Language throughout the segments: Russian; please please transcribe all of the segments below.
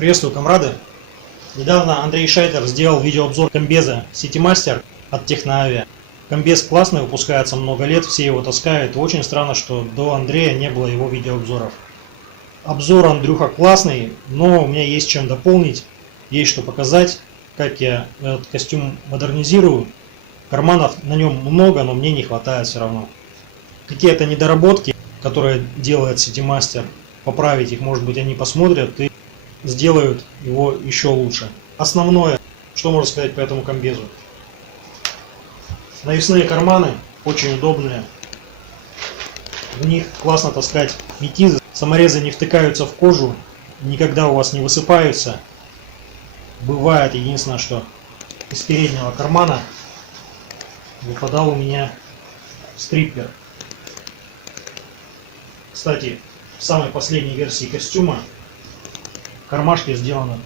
Приветствую, комрады! Недавно Андрей Шайтер сделал видеообзор комбеза Citymaster от Техноавиа. Комбез классный, выпускается много лет, все его таскают. Очень странно, что до Андрея не было его видеообзоров. Обзор Андрюха классный, но у меня есть чем дополнить, есть что показать, как я этот костюм модернизирую. Карманов на нем много, но мне не хватает все равно. Какие-то недоработки, которые делает Citymaster, поправить их, может быть, они посмотрят и сделают его еще лучше. Основное, что можно сказать по этому комбезу. Навесные карманы очень удобные. В них классно таскать метизы. Саморезы не втыкаются в кожу, никогда у вас не высыпаются. Бывает единственное, что из переднего кармана выпадал у меня стриппер. Кстати, в самой последней версии костюма кармашки сделаны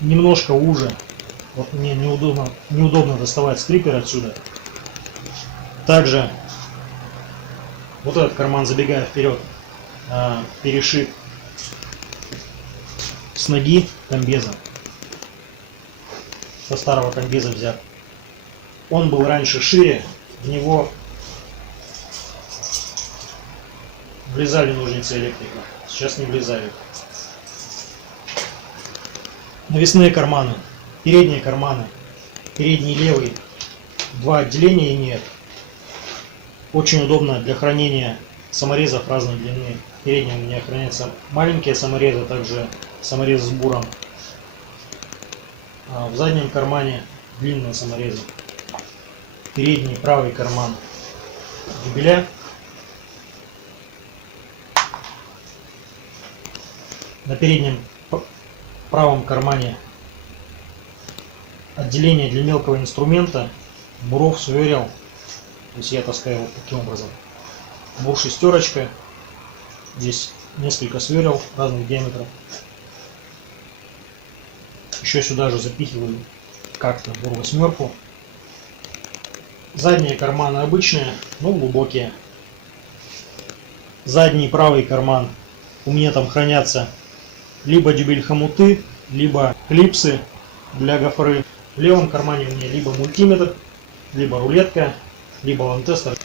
немножко уже. Вот мне неудобно доставать стриппер отсюда. Также вот этот карман, забегая вперед, перешит с ноги комбеза. Со старого комбеза взят. Он был раньше шире, в него влезали ножницы электрика. Сейчас не влезают. Навесные карманы, передние карманы, передний и левый, два отделения имеют. Очень удобно для хранения саморезов разной длины. В переднем у меня хранятся маленькие саморезы, также саморез с буром. А в заднем кармане длинные саморезы. Передний правый карман дюбеля. На переднем правом кармане отделение для мелкого инструмента, буров, сверел. То есть я таскаю вот таким образом. Бур шестерочка. Здесь несколько сверел разных диаметров. Еще сюда же запихиваю как-то бур восьмерку. Задние карманы обычные, но глубокие. Задний правый карман. У меня там хранятся либо дюбель-хомуты, либо клипсы для гофры. В левом кармане у меня либо мультиметр, либо рулетка, либо лантестер.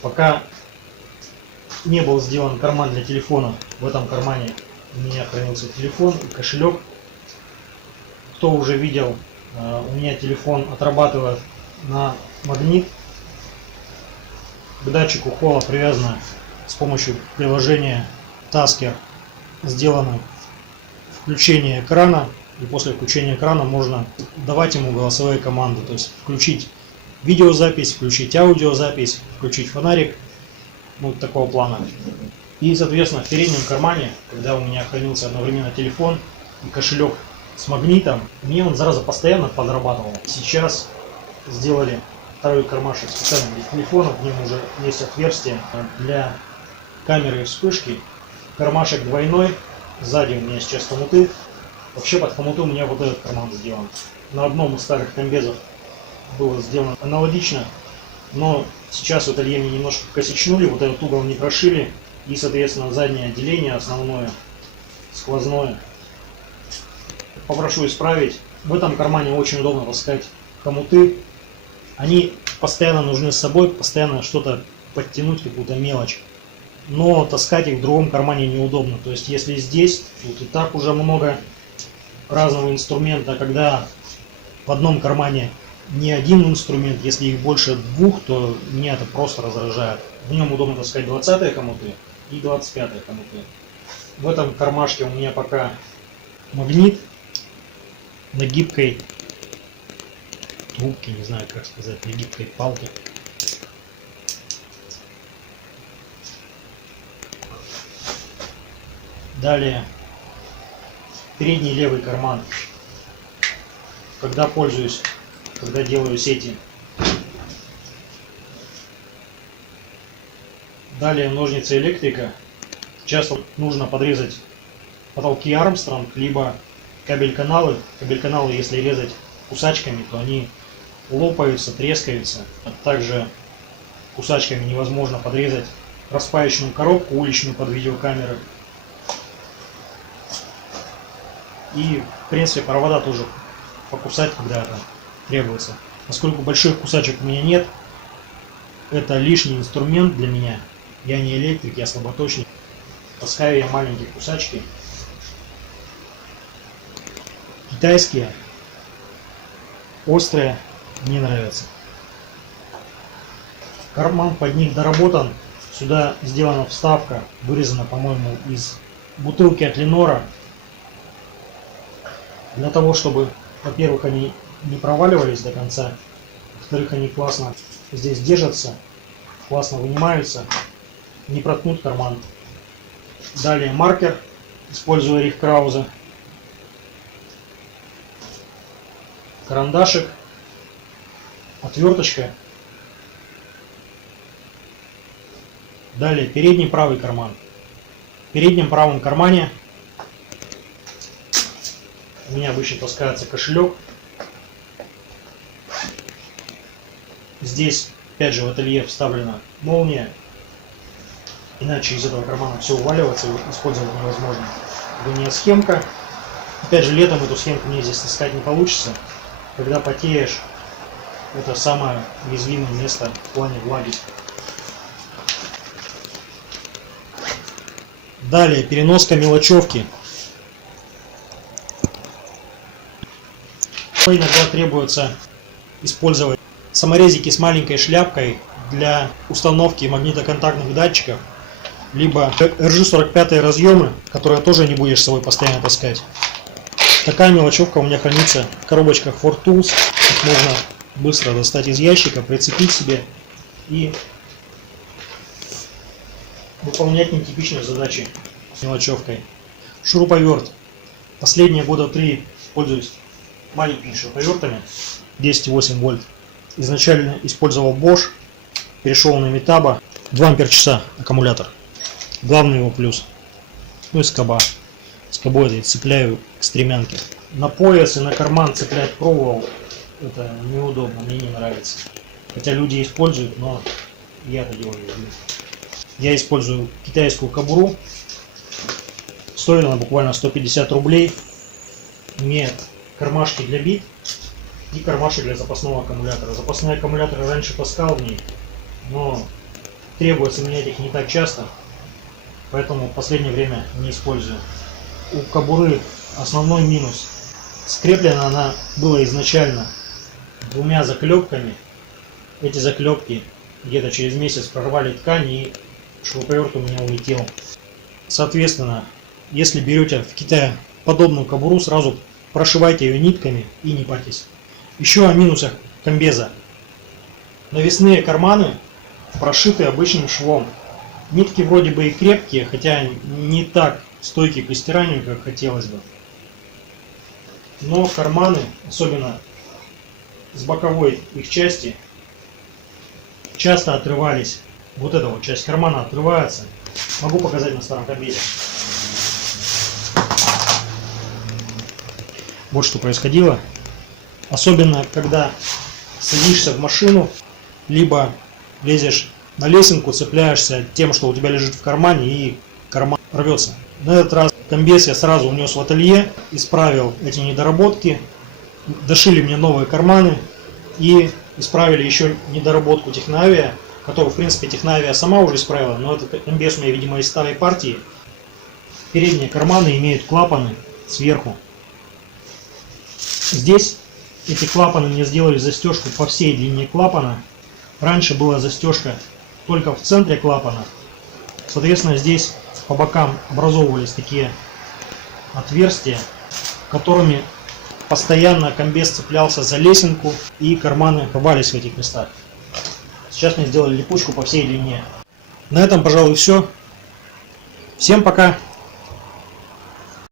Пока не был сделан карман для телефона, в этом кармане у меня хранился телефон и кошелек. Кто уже видел, у меня телефон отрабатывает на магнит. К датчику холла привязано с помощью приложения Tasker. Сделано включение экрана, и после включения экрана можно давать ему голосовые команды, то есть включить видеозапись, включить аудиозапись, включить фонарик, вот такого плана. И соответственно в переднем кармане, когда у меня хранился одновременно телефон и кошелек с магнитом, мне он, зараза, постоянно подрабатывал. Сейчас сделали второй кармашек специально для телефона, в нем уже есть отверстие для камеры и вспышки. Кармашек двойной, сзади у меня сейчас хомуты. Вообще под хомуты у меня вот этот карман сделан. На одном из старых комбезов было сделано аналогично, но сейчас в ателье мне немножко косячнули, вот этот угол не прошили, и соответственно заднее отделение, основное, сквозное, попрошу исправить. В этом кармане очень удобно таскать хомуты. Они постоянно нужны с собой, постоянно что-то подтянуть, какую-то мелочь. Но таскать их в другом кармане неудобно. То есть если здесь, тут и так уже много разного инструмента, когда в одном кармане не один инструмент, если их больше двух, то меня это просто раздражает. В нем удобно таскать 20-е хомуты и 25-е хомуты. В этом кармашке у меня пока магнит на гибкой трубке, не знаю как сказать, на гибкой палке. Далее передний левый карман, когда пользуюсь, когда делаю сети. Далее ножницы электрика. Часто нужно подрезать потолки Армстронг, либо кабель-каналы. Кабель-каналы, если резать кусачками, то они лопаются, трескаются. Также кусачками невозможно подрезать распаечную коробку уличную под видеокамеры. И в принципе провода тоже покусать, когда это требуется. Поскольку больших кусачек у меня нет, это лишний инструмент для меня. Я не электрик, я слаботочник. Таскаю я маленькие кусачки. Китайские, острые, не нравятся. Карман под них доработан. Сюда сделана вставка, вырезана, по-моему, из бутылки от Ленора. Для того, чтобы, во-первых, они не проваливались до конца. Во-вторых, они классно здесь держатся, классно вынимаются, не проткнут карман. Далее маркер, используя Рих Крауза. Карандашик, отверточка. Далее передний правый карман. В переднем правом кармане у меня обычно таскается кошелек. Здесь опять же в ателье вставлена молния, иначе из этого кармана все уваливается, использовать невозможно. Схемка. Опять же, летом эту схемку мне здесь таскать не получится. Когда потеешь, это самое уязвимое место в плане влаги. Далее переноска мелочевки. Иногда требуется использовать саморезики с маленькой шляпкой для установки магнитоконтактных датчиков, либо RG45 разъемы, которые тоже не будешь с собой постоянно таскать. Такая мелочевка у меня хранится в коробочках Ford Tools. Их можно быстро достать из ящика, прицепить себе и выполнять нетипичные задачи с мелочевкой. Шуруповерт. Последние года 3 пользуюсь маленькими шуруповертами 10,8 вольт. Изначально использовал Bosch, перешел на Metabo. 2 ампер-часа аккумулятор. Главный его плюс. Ну и скоба. Скобой я цепляю к стремянке. На пояс и на карман цеплять пробовал. Это неудобно, мне не нравится. Хотя люди используют, но я это делаю. Я использую китайскую кобуру. Стоит она буквально 150 рублей. Имеет кармашки для бит и кармашек для запасного аккумулятора. Запасные аккумуляторы раньше таскал в ней, но требуется менять их не так часто, поэтому в последнее время не использую. У кобуры основной минус. Скреплена она была изначально 2 заклепками. Эти заклепки где-то через месяц прорвали ткань, и шуруповерт у меня улетел. Соответственно, если берете в Китае подобную кобуру, сразу прошивайте ее нитками и не парьтесь. Еще о минусах комбеза. Навесные карманы прошиты обычным швом. Нитки вроде бы и крепкие, хотя не так стойкие к стиранию, как хотелось бы. Но карманы, особенно с боковой их части, часто отрывались. Вот эта вот часть кармана отрывается. Могу показать на старом комбезе. Вот что происходило. Особенно когда садишься в машину, либо лезешь на лесенку, цепляешься тем, что у тебя лежит в кармане, и карман рвется. На этот раз комбез я сразу унес в ателье, исправил эти недоработки, дошили мне новые карманы и исправили еще недоработку Техноавиа, которую в принципе Техноавиа сама уже исправила, но этот комбез у меня, видимо, из старой партии. Передние карманы имеют клапаны сверху. Здесь эти клапаны мне сделали застежку по всей длине клапана. Раньше была застежка только в центре клапана. Соответственно, здесь по бокам образовывались такие отверстия, которыми постоянно комбез цеплялся за лесенку, и карманы рвались в этих местах. Сейчас мне сделали липучку по всей длине. На этом, пожалуй, все. Всем пока!